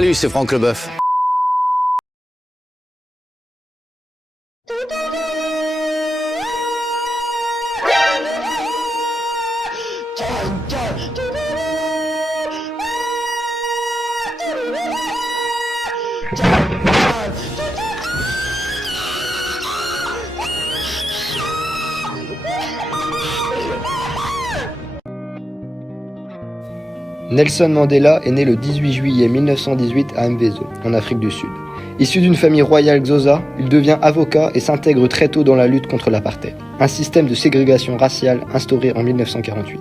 Salut, c'est Franck Leboeuf. Nelson Mandela est né le 18 juillet 1918 à Mvezo, en Afrique du Sud. Issu d'une famille royale Xhosa, il devient avocat et s'intègre très tôt dans la lutte contre l'apartheid, un système de ségrégation raciale instauré en 1948.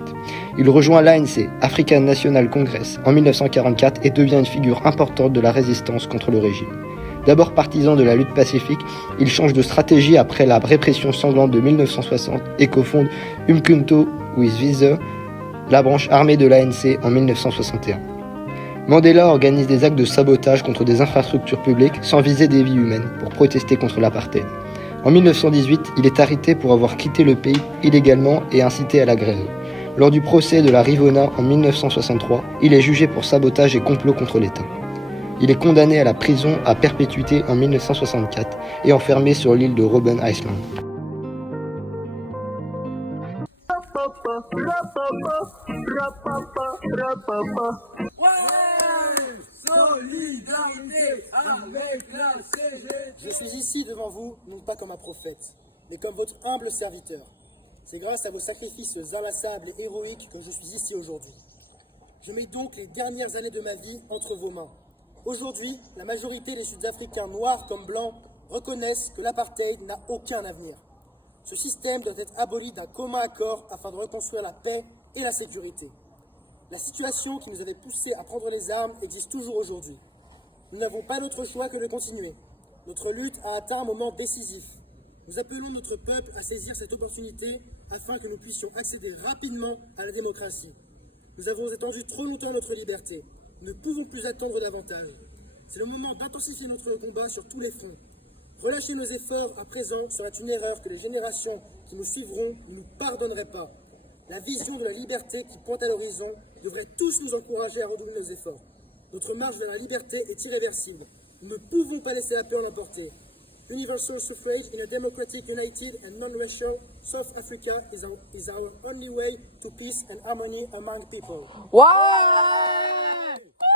Il rejoint l'ANC, African National Congress, en 1944 et devient une figure importante de la résistance contre le régime. D'abord partisan de la lutte pacifique, il change de stratégie après la répression sanglante de 1960 et cofonde Umkhonto we Sizwe, la branche armée de l'ANC en 1961. Mandela organise des actes de sabotage contre des infrastructures publiques sans viser des vies humaines pour protester contre l'apartheid. En 1918, il est arrêté pour avoir quitté le pays illégalement et incité à la grève. Lors du procès de la Rivonia en 1963, il est jugé pour sabotage et complot contre l'État. Il est condamné à la prison à perpétuité en 1964 et enfermé sur l'île de Robben Island. Je suis ici devant vous, non pas comme un prophète, mais comme votre humble serviteur. C'est grâce à vos sacrifices inlassables et héroïques que je suis ici aujourd'hui. Je mets donc les dernières années de ma vie entre vos mains. Aujourd'hui, la majorité des Sud-Africains, noirs comme blancs, reconnaissent que l'apartheid n'a aucun avenir. Ce système doit être aboli d'un commun accord afin de reconstruire la paix et la sécurité. La situation qui nous avait poussés à prendre les armes existe toujours aujourd'hui. Nous n'avons pas d'autre choix que de continuer. Notre lutte a atteint un moment décisif. Nous appelons notre peuple à saisir cette opportunité afin que nous puissions accéder rapidement à la démocratie. Nous avons attendu trop longtemps notre liberté. Nous ne pouvons plus attendre davantage. C'est le moment d'intensifier notre combat sur tous les fronts. Relâcher nos efforts à présent serait une erreur que les générations qui nous suivront ne nous pardonneraient pas. La vision de la liberté qui pointe à l'horizon devrait tous nous encourager à redoubler nos efforts. Notre marche vers la liberté est irréversible. Nous ne pouvons pas laisser la peur l'emporter. Universal suffrage in a democratic, united and non-racial South Africa is our only way to peace and harmony among people. Ouais!